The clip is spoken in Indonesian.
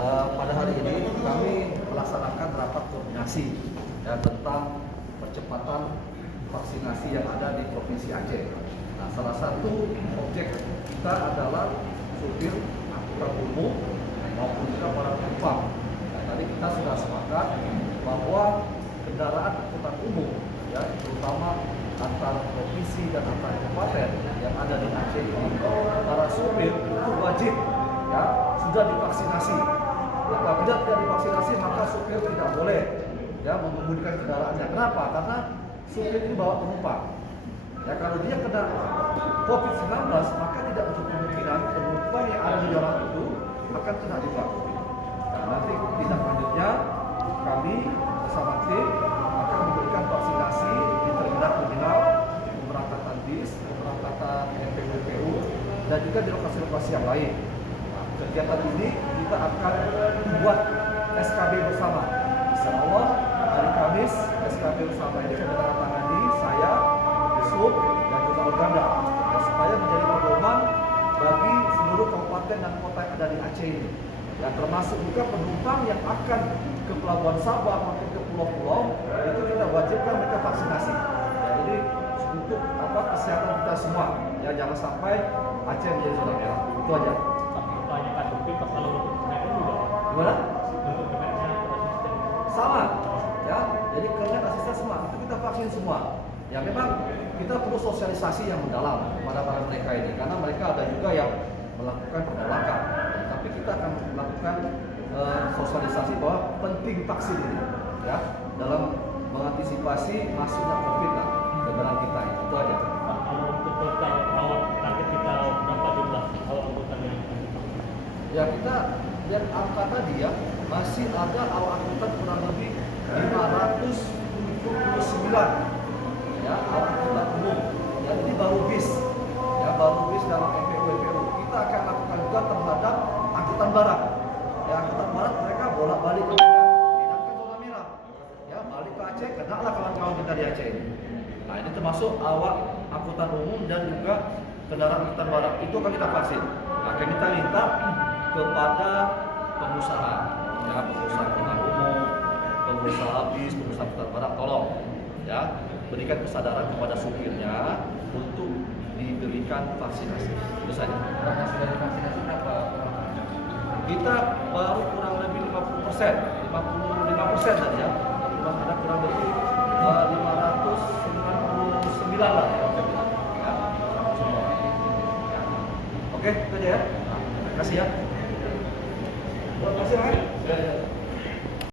Pada hari ini kami melaksanakan rapat koordinasi ya, tentang percepatan vaksinasi yang ada di Provinsi Aceh. Nah, salah satu objek kita adalah supir angkutan umum maupun juga para penumpang. Nah, tadi kita sudah sepakat bahwa kendaraan angkutan umum, ya, terutama antar provinsi dan antar kabupaten yang ada di Aceh ini, para supir itu wajib ya sudah divaksinasi. Apabila tidak divaksinasi maka supir tidak boleh ya mengemudikan kendaraannya. Kenapa? Karena supir ini bawa penumpang. Ya kalau dia kena COVID-19 maka tidak untuk kemungkinan penumpang yang ada di dalam itu akan kena juga COVID. Nah, nanti tindak lanjutnya kami bersama tim akan memberikan vaksinasi di terminal-terminal, pemberangkatan bis, pemberangkatan MPWPU, dan juga di lokasi-lokasi yang lain. Kegiatan ini kita akan membuat SKB bersama. Insyaallah hari Kamis SKB bersama ini akan ditandatangani saya, Yusuf, dan juga Organda, supaya menjadi pedoman bagi seluruh kabupaten dan kota yang ada di Aceh ini. Dan termasuk juga penumpang yang akan ke Pelabuhan Sabah maupun ke pulau-pulau itu kita wajibkan mereka vaksinasi. Ya, jadi untuk kesehatan kita semua. Ya jangan sampai Aceh menjadi zona merah. Itu aja. Gimana? Sama, ya. Jadi kernet asisten semua itu kita vaksin semua. Ya memang kita perlu sosialisasi yang mendalam kepada para mereka ini, karena mereka ada juga yang melakukan penolakan. Tapi kita akan melakukan sosialisasi bahwa penting vaksin ini, ya, dalam mengantisipasi masuknya COVID ke dalam kita. Itu aja. Kalau untuk total awal target kita berapa jumlah awal angkutan yang ya kita lihat angka tadi ya, masih ada awal angkutan kurang lebih 579 ya awal angkutan umum. Ya ini baru bis, ya baru bis dalam MPWPU. Kita akan lakukan juga terhadap angkutan barat. Ya angkutan barat mereka bolak-balik ke Medan ke zona merah. Ya balik ke Aceh, kenalah kawan-kawan kita di Aceh ini. Nah ini termasuk awak angkutan umum dan juga kendaraan angkutan barat. Itu akan kita vaksin. Nah kita minta kepada pengusaha, ya pengusaha angkutan umum, pengusaha bis, pengusaha angkutan barat, tolong ya berikan kesadaran kepada supirnya untuk diberikan vaksinasi. Itu saja. Sudah divaksinasi berapa? Kita baru kurang lebih 50%, 55% tadi ya. Ada kurang lebih 599 lah ya. Oke, itu aja ya. Terima kasih ya. Terima kasih, Mas.